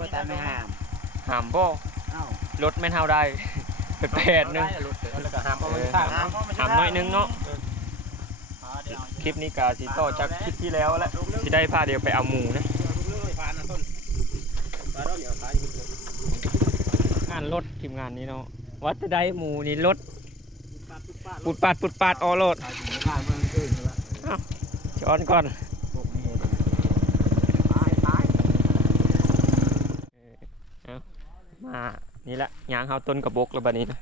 พื่อตามไม่ห้ามหามบ่เอ้ารถแม่นเฮาได้เป็นแปดหนึง แล้วก็หามเอามันข้าง ห้ามหามน้อยหนึงเนาะ คลิปนี้ก็สิต่อจากคลิปที่แล้วแหละสิได้พาเดียวไปเอาหมูนะผ่านนะต้นปลาเราเหนียวขายอยู่งานรถทีมงานนี้เนาะวัดจะได้หมูนี่รถปุดปาดปุดปาดออรถข้ามเมืองอื่นแล้วช้อนก่อนพวกนี้ตายตาย มานี่แหละยางเฮาต้นกระบกแล้วบัดนี้นะ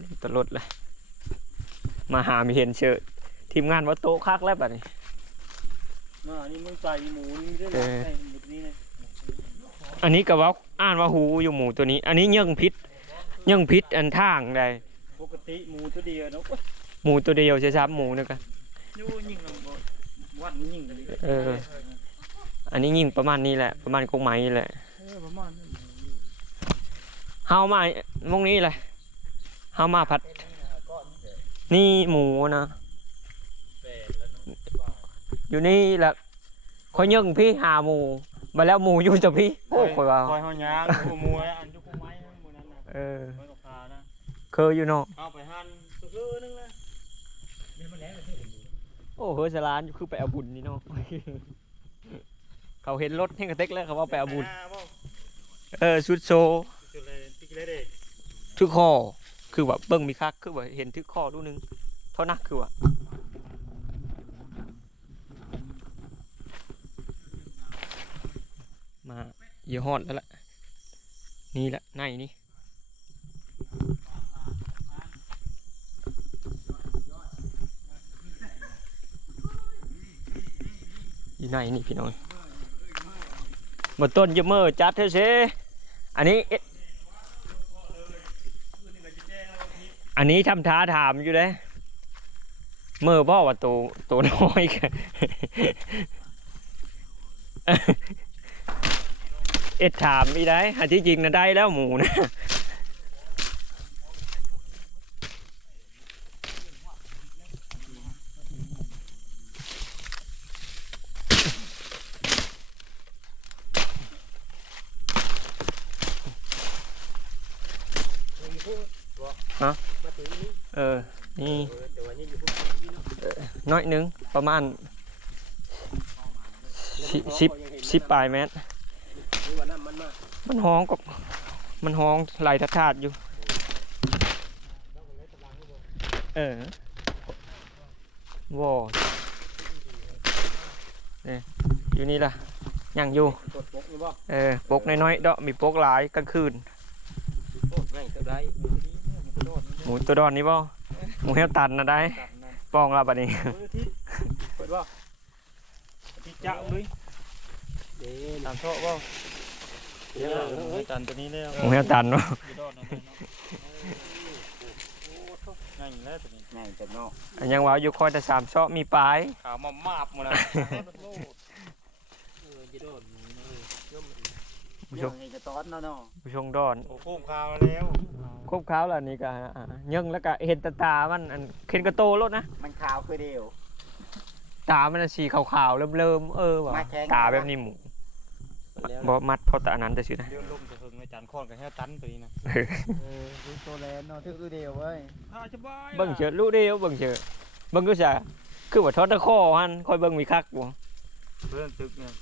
นี่ตวรถเลยมาหามีเห็นเชิญทีมงานว่าโต๊ะคักแล้วบัดนี้น่านี่มึงใส่หมูนี่ได้เออใส่หมูนี่นะอันนี้ก็ว่าอ่านว่าหูอยู่หมูตัวนี้ อันนี้ยังพิษยังพิษอันทางใดปกติหมูตัวเดียวเนาะหมูตัวเดียวใช่ครับหมูนึกกันยูยิงเราบ่วัดยิงกันดิเออ อันนี้ยิ่งประมาณนี้แหละ ประมาณกงไม้นี่แหละเออประมาณนั้น เฮามามงนี้เลยเฮามาพัด นี่หมูนะ อยู่นี่แหละคอยยังพี่หาหมูมาแล้วหมูอยู่จะพี่โอ้คอยว่าคอยเฮายางหมูอันยุคไม้หมูนั้นน่ะเออไว้กับพานะเคยอยู่เนาะเอาไปหั่นซื่อๆนึงนะโอ้เฮ้ยสลานคือไปเอาบุญนี่เนาะเขาเห็นรถให้กระเต็กแล้วเขาว่าไปเอาบุญเออชุดโชว์จุด เลยติ๊กเลยเด้ทึกคอคือแบบเบิ้งมีคักคือแบบเห็นทึกคอดูนึงเท่านักคือว่ามาเยี่ยฮอดแล้วล่ะนี่แหละในนี่อยู่ในนี่พี่น้องบนต้นเยอะเมอจัดเถอะเชอันนี้เอันนี้ทำท้าถามอยู่เลยเมื่อพ่อว่าตัวตัวน้อยกันเอ็ดถามอีได้อันที่จริงนะได้แล้วหมูนะ เออ นี่น้อยนึงประมาณสิบสิบปลายเมตรมันห้องก็มันห้องไหลทัดทาดอยู่ เออว้าวนี่อยู่นี่ล่ะยังอยู่ เออปกน้อยๆเดาะมีปกหลายกลางคืน หมูตัวดอนนี่บ่หมูเหี่ยวตันนะได้ตัดนะปองและบัดนี้มือที่เปิดบ่ที่เจ้าเลยเด้ตามโชคบ่เดี๋ยวเฮ้ยตันตัวนี้แล้วหมูเหี่ยวตันเนาะอยู่ดอนนั่นเนาะโอ้โหง่ายแล้วตัวนี้ง่ายจังเนาะอันยังว่าอยู่คอยแต่สามชอบมีปลายขาวมามาบหมดแล้ว ผู้ชเรื่อมงนี้จะต้อนเนาะเนาะผู้ชมดอนโอ้โหขาวแล้วครบขาวแล้วนี่ก็อ่ายังแล้วก็เห็นแตาตามันอันเข็นกระโตรถนะมันขาวคือเดียว ตามันน่ะสีขาวๆเริ่มๆเออว่ะมาแข็ง ตาแบบนี้หมูบ่มัดเพราะแต่อันนั้นจะสินะเดี๋ยวลมจะถึงในจานค้อนกับแค่ตันตัวนี้นะเออคือโซแลนเนาะคือเดียวเว้ยถ้าจะบ้าเบิ่งเฉยรู้เดียวเบิ่งเฉยเบิ่งก็จะคือว่าทอดตะข้อหันค่อยเบิ่งมีคักบ่เพื่อนตึกเนี่ย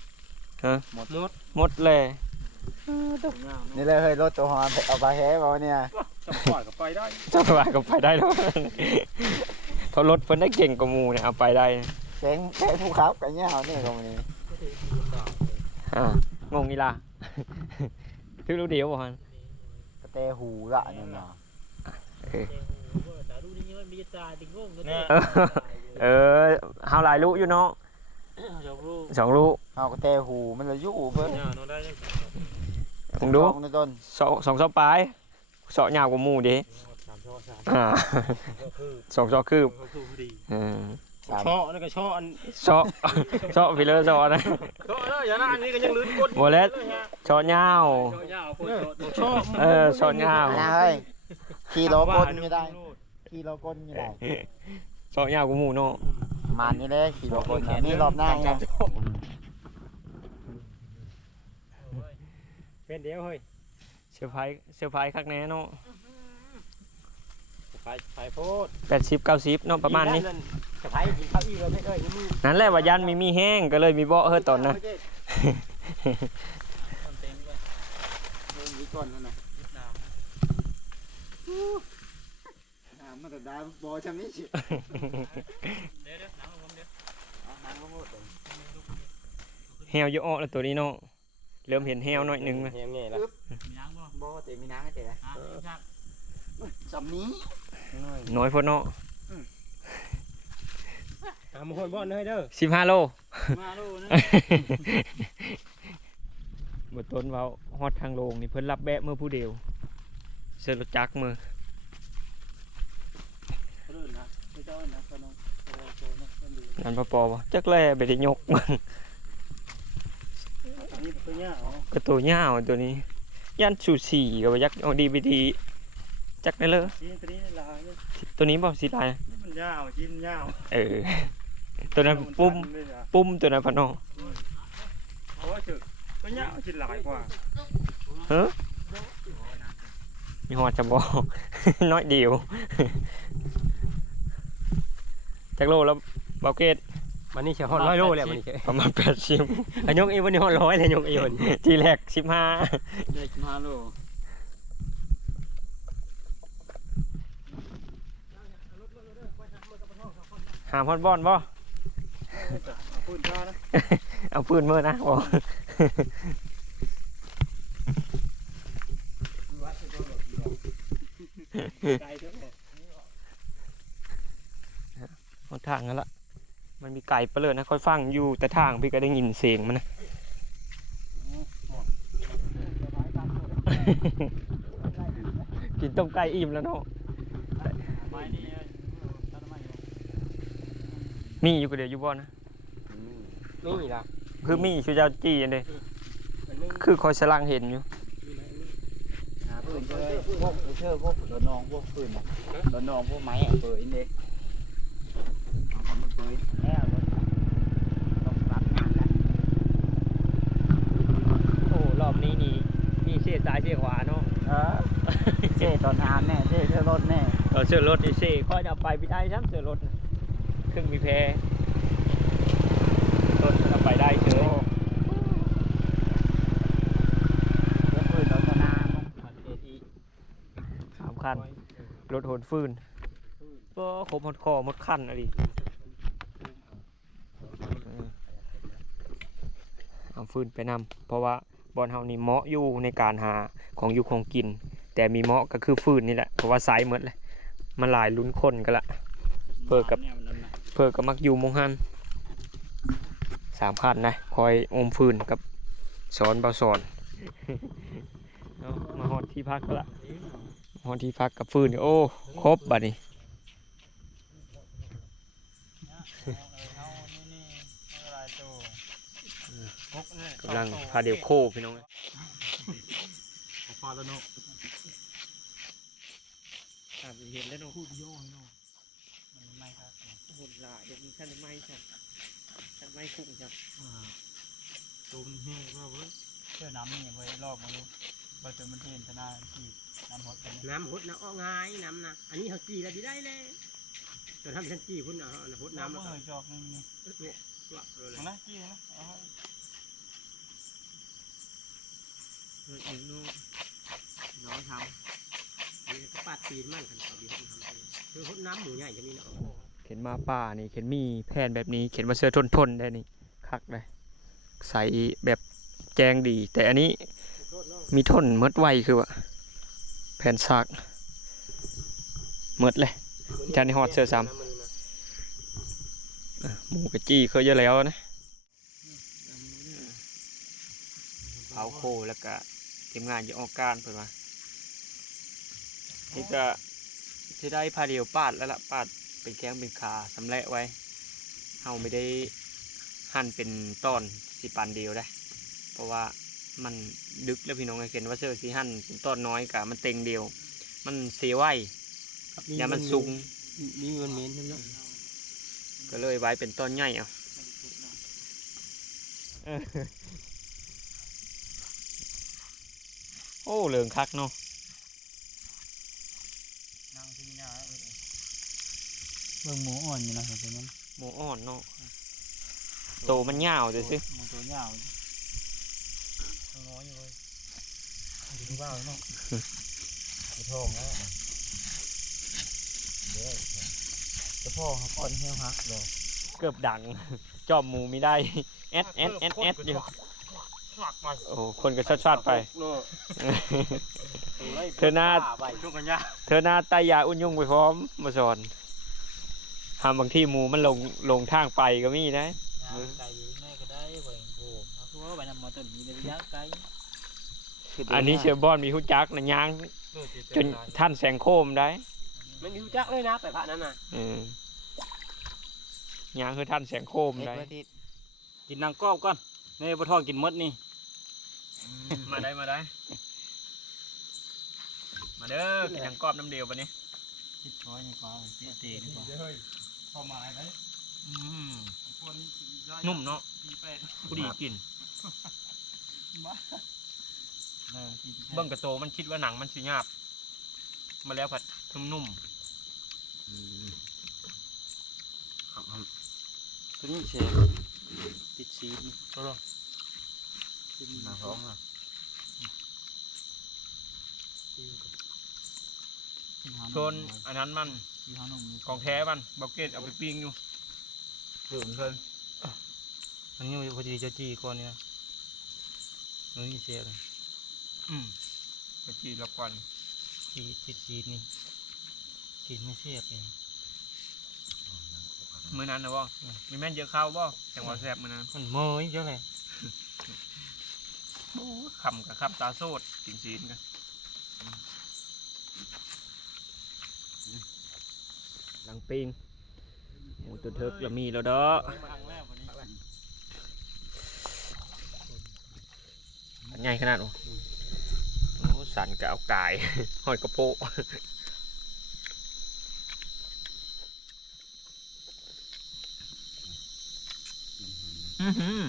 ฮะหมดหมดหมดเลย นี่เลยเฮ้ยรถตัวหอนเอาไปแฮ่บ่เนี่ยจะปล่อยกับไปได้จะไปว่าก็ไปได้แล้วเพราะรถเพิ่นได้เก่งกว่าหมู่เนี่ยเอาไปได้แข็งแข็งภูเขากันเนี่ยเอาเนี่ยก็มันนี่อ่างงอีล่ะคือรู้เดียวบ่ฮันกระเตหูละเนี่ยเนาะเนี่ยเออเฮาหลายรู้อยู่เนาะยกลูกสองรู้เอากระเตหูมันละอยู่เพิ่น เนี่ยน้องได้ยังผมดูในต้นสองสองซอปลายเสาะยาวกว่าหมู่เด้สามช่อสามอ่าก็คือสองซอคืบก็คือพอดีอืมช่อนี่ก็ช่ออันเสาะเสาะฟิลเลอร์เสาะนะช่อแล้วอย่าหน้านี้ก็ยังลื้นก้นบ่แล้วเสาะยาวช่อยาวคนช่อเออเสาะยาวนะเฮ้ยขี่โลก้นอยู่ได้ขี่โลก้นอยู่ได้เสาะยาวกว่าหมู่เนาะมานนี่เลยขี่โลก้นนะนี่รอบหน้าไง เป็นเดียวเฮ้ยเซอร์ไพรส์เซอร์ไพรส์คักแน่เนาะไปไปโพดแปดสิบเก้าสิบเนาะประมาณนี้จะไปกินข้าวอีกแล้วไม่เอ้ยนี่มีนั่นแหละว่ายันมีมีแห้งก็เลยมีเบาะเฮ้ยตอนนะเต็มเลยเดินดีก่อนนั่นน่ะยึดน้อ่ามันจะได้บอชำนี้สิำเดี๋ยวเดี๋ยวน้ำลงเดี๋ยวเอาน้ำมาหมดเลยแฮวเยอะออกแล้วตัวนี้เนาะ เริ่มเห็นแฮวหน่อยหนึงนะเงี้ยเงี้ยละมีน้ำบ่บอเตะมีน้ำให้เตะนะอะพี่ชักจำนี้น้อยพอเนาะอะมาคนบ่อนเลยเด้อสิบห้าโล มาลูกนะบทต้นเว้าฮอดทางโลงนี่เพิ่นรับแบะมือผู้เดียวเสือรถจักรมือรื่นนะไม่เจ้านะก็น้องโอ้โหน้องคนดีนั่นพอปอบ่จักแล่ไปได้ยกมันอั นนี้ตัวเนี้ยอ๋อก็ตัวยาวตัวนี้ยันสูสีก็บ่ยักเอาดีไปดีจักได้เลยชิ้นตัวนี้ลายเนี่ยตัวนี้บ่สิลายมันยาวชิ้นยาวเออ ตัวนั้นปุ้มเลยอะปุ้มตัวนั้นพะน้องโอ้ยเจ๋อตัวยาวชิ้นลายกว่าเฮ้อมีฮอดจะบ่น้อยเดียวจักโลแล้วเบาเกต มันนี่เชียวฮอดร้อยโลแล้วมันนี่ประมาณ80อายกเอวันนี้ฮอดร้อยเลยยกเอวันทีแรก15เด็กมาลูกหาฮอดบอนบ่พูดจ้านะเอาปืนมือนะบอกไกลเท่าไหร่เอาทางกันละ มันมีไก่เปลือยนะค่อยฟังอยู่แต่ทางพี่ก็ได้ยินเสียงมันนะกินต้มไก่อิ่มแล้วเนาะไม้นี่ตัดไม้อยู่มีอยู่ก็เดียวอยู่บ่นะนี่ล่ะคือมีชูเจ้าจี้อันเด้คือคอยสลังเห็นอยู่หาปืนเจอพวกเชื่อพวกโดนนองพวกปืนน่ะโดนนองพวกไม้อะเปิดอินเด็ก โอ้รอบนี้นี่มีเส้ซ้ายเส้ขวาเนาะเออเจ๊ตอนงานแน่เจ๊เชื่อรถแน่เออเสื้อรถนี่เส้ค่อยจะเอาไปไม่ได้ซ้ำเสื้อรถน่ะครึ่งมีแพรรถเอาไปได้เฉยเดี๋ยวปืนโดนตะนานสามคันรถโหนฟืนก็ครบหมดคอหมดคันอะไร เอาฟืนไปนำเพราะว่าบอลเฮานี่เหมาะอยู่ในการหาของอยู่ของกิน แต่มีเหมาะก็คือฟืนนี่แหละเพราะว่าไซส์หมดเลยมันหลายลุ้นคนกันละเปิดกับเนี่ยมันนั่นนะเพื่อก็มักอยู่มงหันสามคันนะคอยอมฟืนกับสอนเบาสอนมาฮอดที่พักแล้วละฮอดที่พักกับฟืนโอ้ครบบัดนี้ เอานี่นี่อะไรตัวพ กเนี่ยกำลังพาเดียวโคพี่น้องพอแล้วเนาะถามเห็นแล้วเนาะพูดโย่ให้เนาะมันไม่ครับหุ่นหลายเดี๋ยวมีขั้นไม้จ้ะขั้นไม้คุ้งจ้ะตูมแห้งมากเว้ยเชื่อน้ำนี่ไว้รอบมาลูกไปจนมันเห็นชนะที่น้ำหดกันเนี่ยน้ำหดนะอ้อง่ายน้ำนะอันนี้เขาจีแล้วดีได้เลยแต่ทำเป็นจีพุ่นเอาหดน้ำน้ำแล้วเมื่ก็อจอกนึงนี่ละเลยเอานะจี้นะ เอาให้เอออีกนู่นน้องทนี่ก็ปาดตีนมั่นกันเขาดีทำคือหดน้ำหมูใหญ่จะมีเนาะเข็นมาป่านี่เข็นมีแผ่นแบบนี้ เข็นมาเสื้อทนทนๆได้นี่คักเลยใส่แบบแจงดี แต่อันนี้มีทนเมดไวคือว่าแผ่นซักเมดเลยจานนี้ฮอดเสื้อซ้อะหมูกระจี้เคยเยอะแล้วนะเผาโคแล้วก็ ทีมงานจะออกการเพิ่นว่านี่ก็ที่ได้พาเดียวปาดแล้วล่ะปาดเป็นแข้งเป็นขาสำเร็จไว้เฮาไม่ได้หั่นเป็นตอนสิปันเดียวได้ เพราะว่ามันดึกแล้วพี่น้องก็เห็นว่าเสื้อสีหั่นเป็นตอนน้อยกับมันเต็งเดียว มันเสียไว้อย่ามันสูงมีเงินเม้นใช่ไหมก็เลยไว้เป็นต้นใหญ่เอา โอ้เหลืองคักเนาะนั่งที่หน้าเออเบิ่งหมูอ่อนอยู่นะเห็นไหมมันหมูอ่อนเนาะโตมันยาวเด้อซิหมูตัวยาวตัวน้อยอยู่เลยอยู่ที่บ้านเนาะไปโทงแล้วเด้อเจ้าพ่อเขาก่อนเหี้ยวฮักดอกเกือบดังจอมหมูไม่ได้แอดแอดแอดแอดอยู่ โอ้คนก็ชาดๆไป เธอหน้าช่วงกันยาเธอหน้าตายาอุ่นยุ่งไปพร้อมมาสอนทำบางที่หมูมันลงลงทางไปก็มีนะไก่แม่ก็ได้เบิ่งโอ้เขาคือว่าไปนำมาต้นนี้เลยยากไก่อันนี้เชอร์บอนมีหุ้จักนะยางจนท่านแสงโคมได้มันมีจักเลยนะไปพระนั้นน่ะเออยางคือท่านแสงโคมเฮ็ดได้เพื่อที่กินนางกรอบก่อน นี่บ่ทองกินมดนี่ มาได้มาได้ มาเด้อกินทางกรอบน้ำเดียวปะนี้คิดช้อยนี่ก็เสียเตะนี่ก็เฮ้ยเข้ามาไหมอืมคนได้นุ่มเนาะปีแปดผู้ดีกินเออกินเบิ้งกระโตมันคิดว่าหนังมันสิหยาบ มาแล้วผัดนุ่มตัวนี้เชฟติดชีสนี่ก็รอ กินหนาท้องอะๆโซนอันนั้นมันกินข้าวนมของแท้มันบักเก็ตเอาไปปิ้งอยู่ดื่มเพิ่นมันนี่พอดีจะจี้ก่อนนี่นะนี่เชฟเลยอืมไปจีแล้วก่อนชีสติดชีสนี่กินไม่เสียบเองมื้อนั้นนะบ่มีแม่นเยอะข้าวบ่จังหวะแซ่บมื้อนั้นมันเมยเยอะเลย โอ้คำกับคำตาโซดกินซีนกันหลังปิงหมูตัวเทิกแล้วมีแล้วเด้อครั้งแรกวันนี้ใหญ่ขนาดโอ้โอ้สันกะเอากายหอยกระโปะอื้อหือ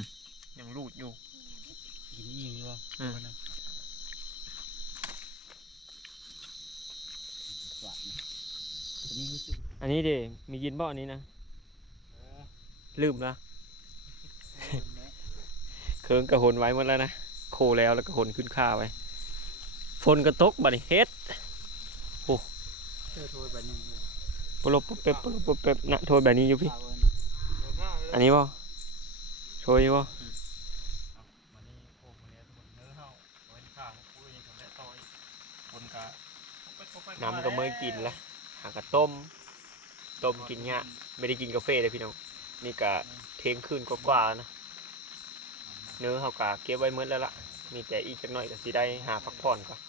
ยังรูดอยู่กิน อันนี้เดมีกินบ่อนี้นะลืมละเคิงกระหนไว้หมดแล้วนะ โคแล้วแล้วกระหนขึ้นข้าไว้ฝนกระตกบัดนี้เฮ็ดเจอโทรปนึงเลยปลบปุ๊บเป๊บปลบปุ๊บเป๊บนะโทษแบบนี้อยู่พี่ อันนี้บ่โชยบ่ วันนี้โอ้โหเนี่ยทุกคนเนื้อเห่าไว้ข้าวคุยกับแม่ต่อยคนกะ น้ำก็เมื่อกินละหากระต้ม ต้มกินเนี่ยไม่ได้กินกาแฟเลยพี่น้องนี่กะเที่ยงคืนกว่าๆนะเนื้อเขากะเก็บไว้หมืดแล้วล่ะมีแต่อีกจักหน่อยก็สิได้หาพักผ่อนก่อน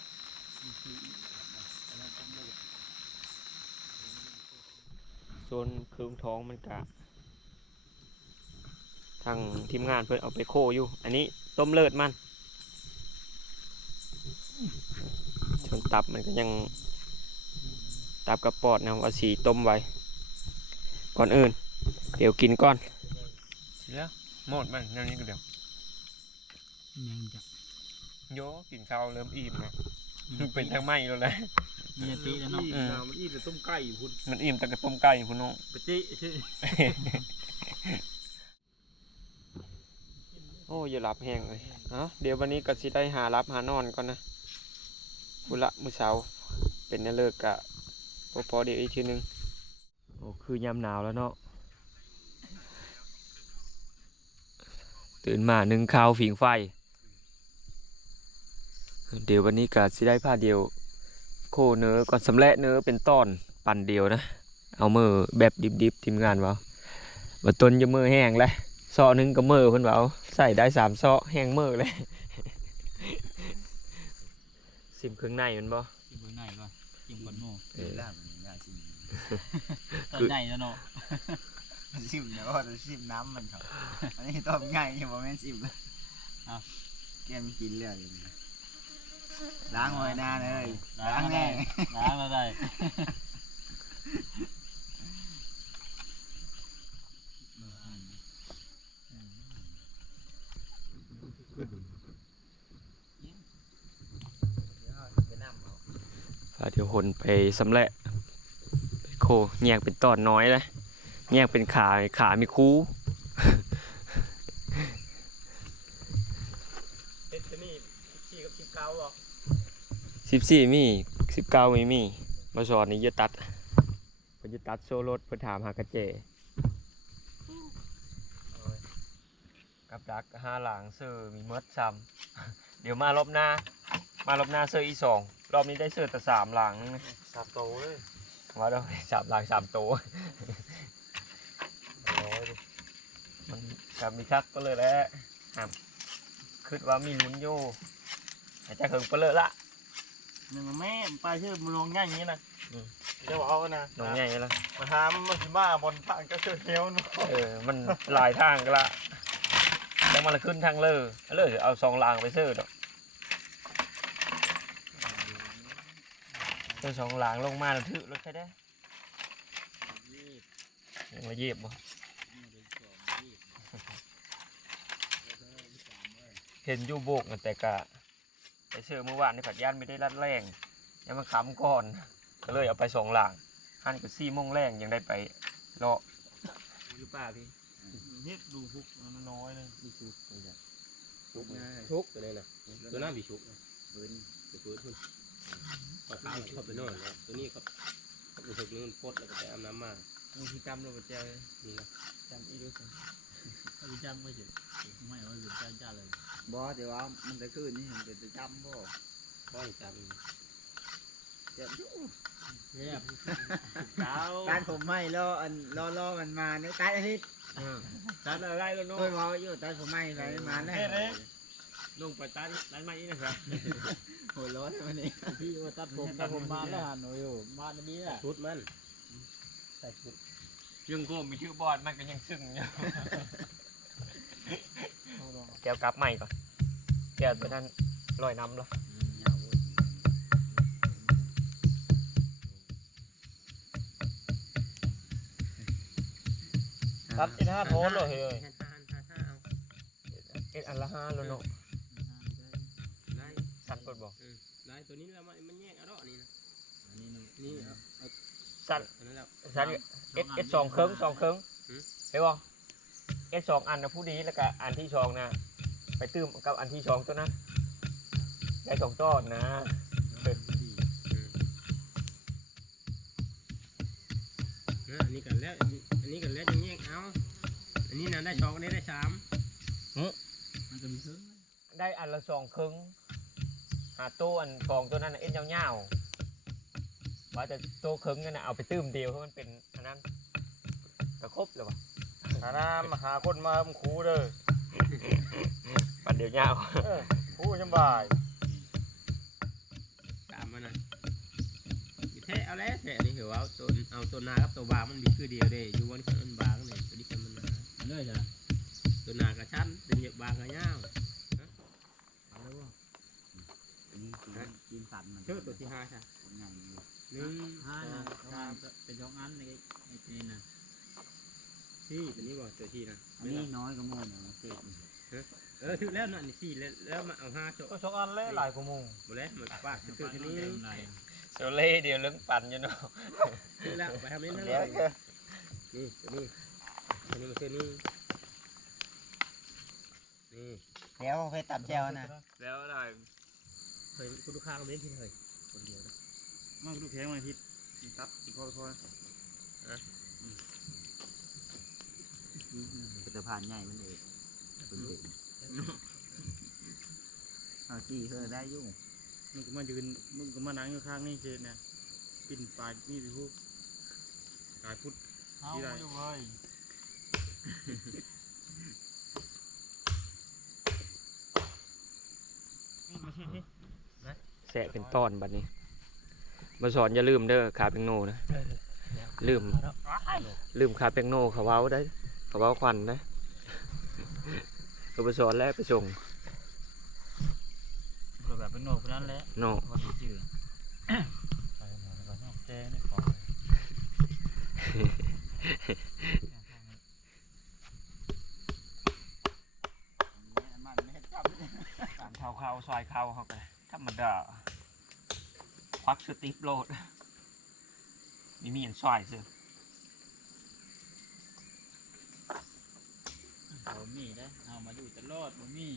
ส่วนเครื่องท้องมันกะทางทีมงานเพื่อนเอาไปโคอยู่ อันนี้ต้มเลิศมัน ชนตับมันก็ยัง ตับกระปอดนะว่าสีต้มไว้ ก่อนอื่น เดี๋ยวกินก่อนเสียหมดมันเรื่องนี้ก็เดี๋ยวแมงจับโยกินข้าวเริ่มอิ่มนะมันเป็นทางไหม้แล้วแหละมีตีแล้วเนาะอืมมันอีแต่ต้มไก่อยู่คุณมันอิ่มแต่กระต้มไก่คุณน้องปะจิชื่อโอ้อย่าหลับแห้งเลยเอ้าเดี๋ยววันนี้ก็สิได้หารับหานอนก่อนนะบุละมื้อเช้าเป็นแนวเลิกกะ พอพอเดี๋ยวอีกทีหนึงโอ้คือยามหนาวแล้วเนาะตื่นมานึ่งข้าวผิงไฟ เดี๋ยววันนี้ก็สิได้ผ้าเดียว โคเนื้อก่อนสำเร็จเนื้อเป็นตอนปั่นเดียวนะ เอามือแบบดิบๆทีมงานเว่าบ่ต้นจะมือแห้งเลยซอหนึงก็มือเพิ่นเว่าใส่ได้สามซอแห้งมือเลยซิมเครื่องในมันบ่กินบนไหนก่อน กินบนโม่เออ ล่างมันง่ายสิตอนไหนแล้วเนาะชิมเดี๋ยวจะชิมน้ำมันครับอันนี้ต้มง่ายอยู่บ่แม่นชิมแกมกินเลยล้างไว้หน้าเลยล้างแน่ล้างแล้วได้า เดี๋ยวหนไปสำแหละไปโคแยกเป็นตอนน้อยเลยแยกเป็นขาขามีคูเอ็ดตัวนี้ชี้กับชี้เก้าหรอสิบสี่มีสิบเก้าไม่มี มาสอนนี่จะตัดเพิ่นจะตัดโซรถเพิ่นถามหากระเจกับดักห้าหลังเซอร์มีเมดซ้ำเดี๋ยวมารอบหน้า มารอบหน้าเซอร์อีสอง รอบนี้ได้เซอร์แต่สามหลังนะสามโตเลยมาแล้วสามหลังสามตัวร้อยดิมันกับมีคักก็เลยแหล้วครับคิดว่ามีลุ้นอยู่อาจจะถึงก็เลยละนี่มันแม่นไปชื่อมันลงง่ายอย่างนี้นะอืมเดี๋ยวเอานะน้องใหญ่แล้วมาหามมาสิมาบนทางก็คือเฮียวเนาะเออมันหลายทางก็ละต้องมาละขึ้นทางเลยเลยเอาสองรางไปซื้อดอก เอาสองรางลงมาแล้วถือรถใครได้ยังมาเหยียบบ่เห็นอยู่โบกน่ะแต่กะไปซื้อเมื่อวานในผัดย่านไม่ได้รัดแรงยังมาค้ำก่อน ก็เลยเอาไปสองหลางหันกับซี่โมงแรงยังได้ไปเลาะอยู่ป่าพี่เฮ็ดดูพุกน้อยๆเลยชุกเลยจ้ะชุกชุกตัวนี้นะตัวน้ำบีชุกนะเบิ้นตัวพื้น พุ่นปลาขาวเข้าไปนอนแล้วตัวนี้ก็ก็รู้สึกนี่มันพดแล้วก็ไปอาบน้ำมามีที่จำเราเจอนี่นะจำอีดูสิถ้าจำไม่เจ็บไม่ว่าจะจ้าจ้าเลยบ่เดี๋ยวว่ามันจะขึ้นนี่มันจะจำบ่บ้องจำอีกเจ็บอยู่เรียบเก้าการผมไม่รออันรอรอมันมาในการอาทิตย์ตัดอะไรแล้วน้องโอ้ยเว้าอยู่ตอนผมไม่อะไปมาแน่ลงไปตัดตัดไม้นะครับ โหร้อนวันนี้พี่ว่าตัดผมตัดผมมาแล้วหันหนูอยู่บ้านนี้แหละชุดมันใส่ชุดยังโกมีชื่อบอดมันก็ยังซึ้งอยู่แก้วกลับใหม่ก่อนแก้วตัวนั้นลอยน้ำแล้วตัดอินห้าโทนเลยเฮ้ยห้าห้าห้าห้าเอาเอ็ดอันละห้าแล้วเนาะ ได้ สัตว์กดบอก ได้ ตัวนี้แล้วมันมันแยกเอาดอกนี่นะอันนี้นี่เอาเอาสัตว์อันนั้นแล้ว สัตว์เอ็ดเอ็ดสองเครื่องสองเครื่องหืม เห็นบ่เอ็ดสองอันนะผู้ดีแล้วก็อันที่สองนะ ไปตื้มกับอันที่สองตัวนั้นได้สองต้นนะนะอันนี้กันแล้วอันนี้กันแล้วจะแยกเอาอันนี้นะได้สองอันนี้ได้สามมันจะมีเครื่องได้อันละสองครึ่ง หาโต้อันกองตัวนั้นน่ะเอ็นยาวๆว่าจะโต้ครึ่งนั่นนะเอาไปตื้มเดียวเพราะมันเป็นอันนั้นก็ครบเลยวะหาน้ำมาหาคนมาครูเด้อปันเดียวยาวครูสบายสามมันนะอยู่แท้เอาแล้วแท้นี่เหรอเอาตัวเอาตัวนากับตัวบางมันมีคือเดียวเด้อยู่วันนี้มันบางเลยตัวนี้มันนาเลยจ้ะตัวหนากับชั้นตัวเหยียบบางกับยาว เอาเลยว่า นี่ กินสันมันเชื่อตัวที่ห้าใช่ใหญ่อยู่หนึ่งห้าสอนะงห้าเป็นสองอันในในนี้นะสี่ตัวนี้บอกตัวที่นะอันนี้น้อยก็โม่เนี่ยเศษเออถือแล้วนะนี่สี่แล้วแล้วมาเอาห้าโจก็สองอันเลยหลายกว่าโมงหมดแล้วมันปากตัวที่นี้เซลเล่เดียวเรื่องปั่นอยู่เนาะถือแล้วไปทำนี้นั่นเดี๋ยวเลยนี่ตัวนี้ตัวนี้มาตัวนี้นี่เดี๋ยวไปตัดแจวนะแล้วได้ เคยคุณลูกค้าก็ไม่ได้ที่เคยคนเดียวนะมาดูแข็งมาทิศตัดอีกค่อยเป็นสะพานใหญ่มันเองเป็นเด็กเอาจี้เธอได้ยุ่งๆมึงก็มายืนมึงก็มานั่งอยู่ข้างนี่เจเนี่ยปิ่นปลายนี่ไปพูดกายพุทธเอาอยู่เว้ยนี่มาชี้ที่ แสะเป็นตอนบัดนี้มาสอนอย่าลืมเด้อคาเป็งโนนะลืม ลืมคาเป็งโนเขาเว้าได้ เขาเว้าควันนะก็ไปสอนแล้วไปส่งแบบเป็นโหนกนั้นแหละโนพอดีจืดไปมาแล้วก็แกนี่ขอมันไม่จับการเท้าเข้าซอยเข้าเขาไป ธรรมดาควักสติปโหลดมีมีอย่างช่วยซื้อเอามีได้เอามาดูตลอดบ่มี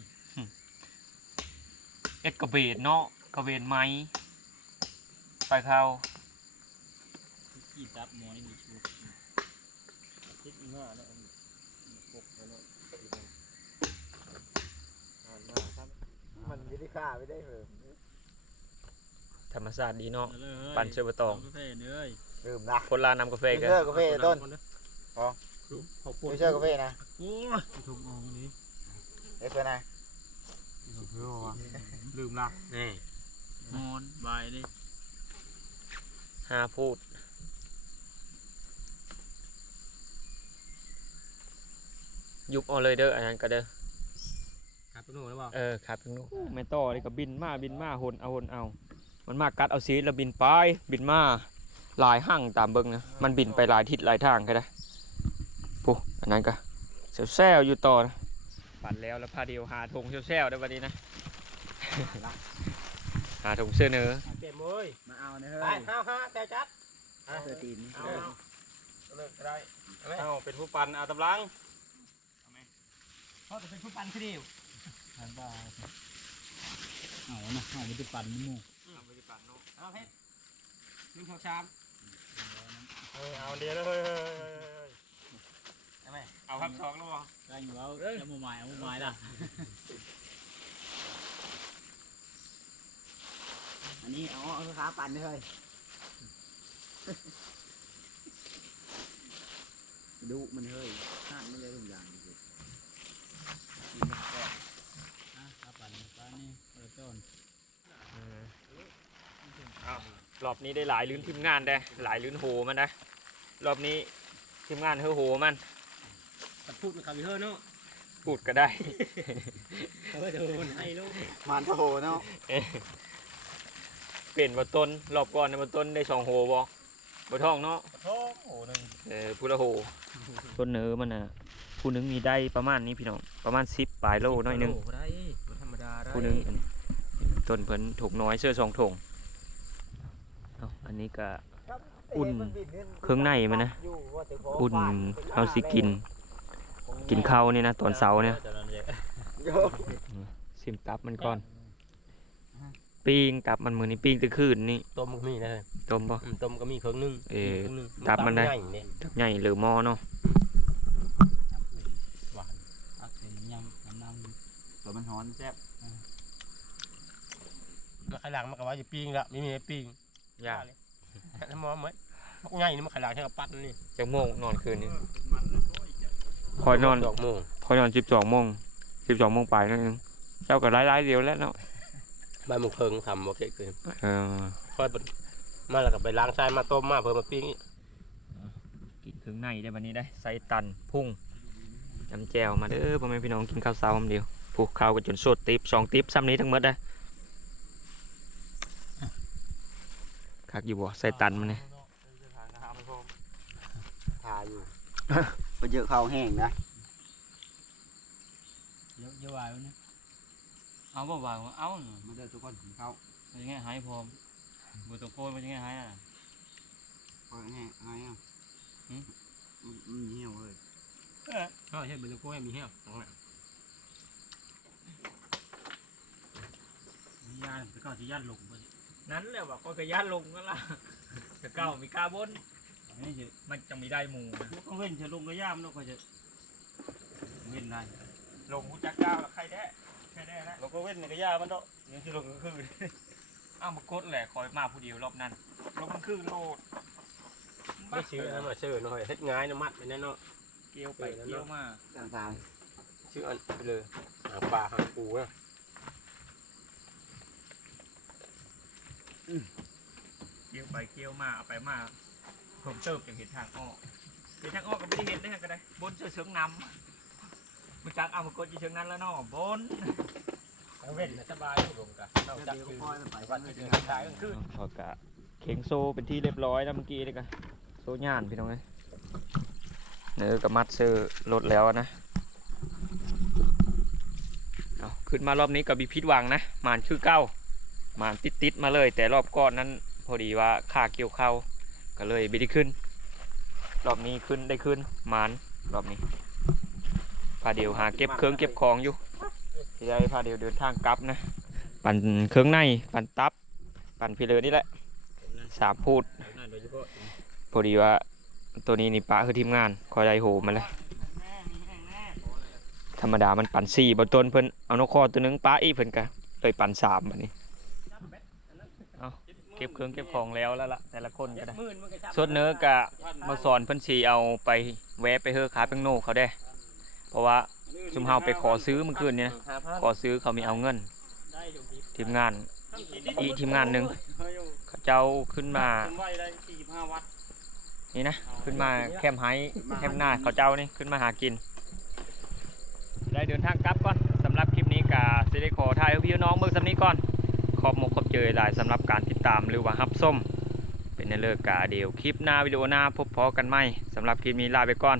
เอ็ดกระเบนเนาะกระเบนไม้ไปเข้ากี่ซับหมอนี่มีชูคิดอีกห้าแล้วปกแล้วเนาะอ่านมาครับ มัน จะได้ฆ่าไม่ได้เหรอธรรมชาติดีเนาะเอาเลยปั่นเชอร์บตอง กาแฟเด้ยลืมนะคนลานำกาแฟไม่กันเชื่อกาแฟต้นขอบคุณไม่เชื่อกาแฟนะโอ้ยถูกมองนี้เด็กตัวนะลืมละนี่นอนบายดิหาพูด ยุบเอาเลยเด้ออันนั้นก็เด้อ ครับพี่หนูแล้วบอกเออครับพี่นุไม่ต่อเลยก็บินมาบินมาหนเอาหนเอา มันมากัดเอาซีดแล้วบินไปบินมาหลายห้างตามเบิ้งนะมันบินไปหลายทิศหลายทางก็ได้ปุ๊อันนั้นก็แซวๆอยู่ต่อนะปั่นแล้วแล้วพาเดียวหาธงแซวๆได้วันนี้นะหาธงเสื้อเนื้อเต็มเลยมาเอาเนไป้ยห้าห้าแต่จัดเสื้อตีนเอาเลิกได้เอาเป็นผู้ปันเอาตำลังเขาจะเป็นผู้ปันคือเดียว บายบายเอานะเอาไปจะปั่นหมู่เอาไปปั่นเนาะเอาเพชรหนึ่งสองสามเออเอาเดียวเลยเฮ้ยเฮ้ยเฮ้ยเฮ้ยใช่ไหมเอาครับสองแล้วบ่ได้อยู่เอาจะหมู่หมายเอาหมู่หมายล่ะอันนี้เอาเอาขาปั่นเลยดูมันเฮ้ยห้างไม่เลยทุกอย่างเลยอะเอาปั่นไปนี่เปิดต้น เอา รอบนี้ได้หลายลื้นทีมงานได้หลายลื้นโหมันนะรอบนี้ทีมงานเฮอโหมันตัดพูดมันขับไปเถอะเนาะพูดก็ได้เออเดี๋ยวมันให้ลูกมันโถเนาะเปลี่ยนบนต้นรอบก่อนในบนต้นได้สองโหบ่บ่ท้องเนาะโถโอ้หนึ่งเออผู้ละโหต้นเนื้อมันน่ะผู้หนึงมีได้ประมาณนี้พี่น้องประมาณสิบปลายโลน้อยหนึงโได้บ่ธรรมดาได้ผู้หนึงอันนี้ ต้นเพิ่นถูกน้อยเสื้อสองถงเอาอันนี้ก็อุ่นเครื่องในมันนะอุ่นเอาสิกิน กินข้าวนี่นะตอนเช้าเนี่ยจะนั่นเองโยซิมตับมันก่อนปิ้งตับมันมือนี้ปิ้งแตะคืนนี่ต้มก็มีนะต้มบ่อืมต้มก็มีเครื่องนึงเอ่อครื่องนึงตับมันได้ใหญ่เนี่ยตับใหญ่หรือหม้อเนาะน้ำอุ่นหวานอักเป็นยังน้ำน้ำตัวมันฮ้อนแซ่บ แล้วไข่หลังมันก็ว่าจะปิ้งละไม่มีให้ปิ้งยากถ้ามองเหมือนมักใหญ่นี่มันไข่หลังแค่กับปั้นนี่จะโมงนอนคืนนี้คอยนอนดอกโมงคอยนอนสิบสองโมงสิบสองโมงไปนั่นเองเจ้าก็ไล่ๆเดียวแล้วเนาะใบมะเพิงทำโอเคคือเออค่อยมาแล้วก็ไปล้างทรายมาต้มมาเพิ่มมาปิ้งกินเครื่องในได้บันนี้ได้ใส่ตันพุ่งจำแจวมาเด้อพ่อแม่พี่น้องกินข้าวเช้าคำเดียวผูกข้าวกันจนสดติบสองติบซ้ำนี้ทั้งหมดได้ คักอยู่บ่ใส่ตันมันเนี่ยทาอยู่ไปเจอข้าวแห้งนะเยอะเยอะวายวันนี้เอาบ่วายเอาหน่อยมาเจอทุกคนกินข้าวมันยังไงหายพร้อมบุตรโกนมันยังไงหายอะข้าวแห้งอะไรอะหืมอืมอืมเหี่ยวเลยก็ใช่เบลล์โก้ให้มีแห้วของน่ะมียาแต่ก็จะยัดลงไป นั้นแหละว่าก็กระยานลงนั่นล่ะจะเก้ามีกาบน นี่จะมันจะมีได้หมูนะก็เว้นจะลงกระย่ามแล้วก็จะเว้นได้ลงหูจักก้าวแล้วใครได้ใครได้แล้วเราก็เว้นในกระยามันเนาะยังที่ลงก็คืออ้าวมากดแหละคอยมาผู้เดียวรอบนั้นลงมันคือโลดไม่ชื่อนะมาชื่อหน่อยเฮ็ดง่ายนะมัดไปแน่เนาะเกี่ยวไปเกี่ยวมาต่างชื่ออันไปเลยหางปลาหางปูนะ เกี่ยวไปเกี่ยวมาเอาไปมาผมเติบอย่างเห็นทางออกเห็นทางออกก็ไม่ได้เห็นได้ก็ได้บนเชือเชืองนำมันจักเอามากดอยู่เชืองนั้นแล้วเนาะบนเอาเว้นนะสบายอยู่รวมกันนอกๆจากเดี๋ยวคือค่อยๆไปวัวันนที่ที่ถึถึงงขายกลางคืนพอกะเข่งโซเป็นที่เรียบร้อยแล้วเมื่อกี้เลยกันโซย่านพี่น้องเอ้ยเนื้อกับมัดเซอร์ลดแล้วนะเอาขึ้นมารอบนี้กับบีพิษหวังนะหมานคือเก้าห มานติดติดๆมาเลย แต่รอบก่อนนั้น พอดีว่าค่าเกี่ยวเข้าก็เลยไม่ได้ขึ้น รอบนี้ขึ้นได้ขึ้นมานรอบนี้พาเดียวหาเก็บเครื่องเก็บของอยู่ที่ได้พาเดียวเดินทางกลับนะ ปั่นเครื่องในปั่นตับ ปั่นพิเลอนี่แหละสามพูดพอดีว่าตัวนี้นี่ป้าคือทีมงานคอยได้โหมาแล้วธรรมดามันปั่นสี่บนต้นเพิ่นเอานกคอตัวหนึงป้าอีเพิ่นกะเลยปั่นสามแบบนี้ เอาเก็บเครื่องเก็บของแล้วแล้วล่ะแต่ละคนก็ได้หมื่นมันก็จับสดเนื้อกะมาสอนเพิ่นสีเอาไปแวะไปเฮอขายเป็งโนเขาได้ เพราะว่าซุมเฮาไปขอซื้อเมื่อคืนเนี่ยห้าพันขอซื้อเขามีเอาเงินได้อยู่พี่ทีมงานอีกทีมงานหนึ่งเขาเจ้าขึ้นมาจำไว้ได้45วัตต์นี่นะขึ้นมาแคมป์ไฮแคมป์หน้าเขาเจ้านี่ขึ้นมาหากิน ได้เดินทางกลับก่อนสำหรับคลิปนี้กาสิได้ขอถ่ายให้พี่น้องเบิ่งสำนี้ก่อนข อบมกขอบเจอหลายสำหรับการติดตามหรือว่ารับส้ม เป็นในเลิกกาเดียวคลิปหน้าวิดีโอหน้าพบพอกันไหมสำหรับคลิปนี้ลาไปก่อน